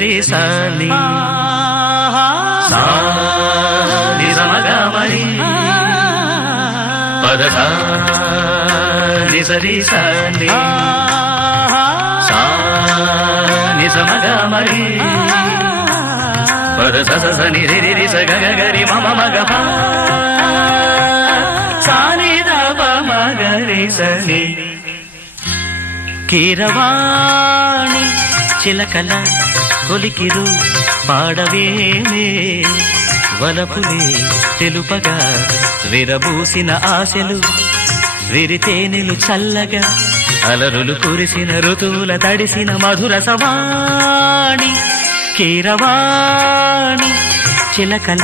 సరి సాని సా ని సమగ మరి పద సా ని సరి సాని సా ని సమగ మరి పద స స ని రి రి రి స గ గ రి మ మ మ గ ప సా ని ద ప మ గ రి స ని కీరవాణి చిలకల కొలికిరు పాడవేనే వలపులే తెలుపగా విరబూసిన ఆశలు విరితేనెలు చల్లగా అలరులు కురిసిన ఋతువుల తడిసిన మధుర సవాణి కీరవాణి చిలకల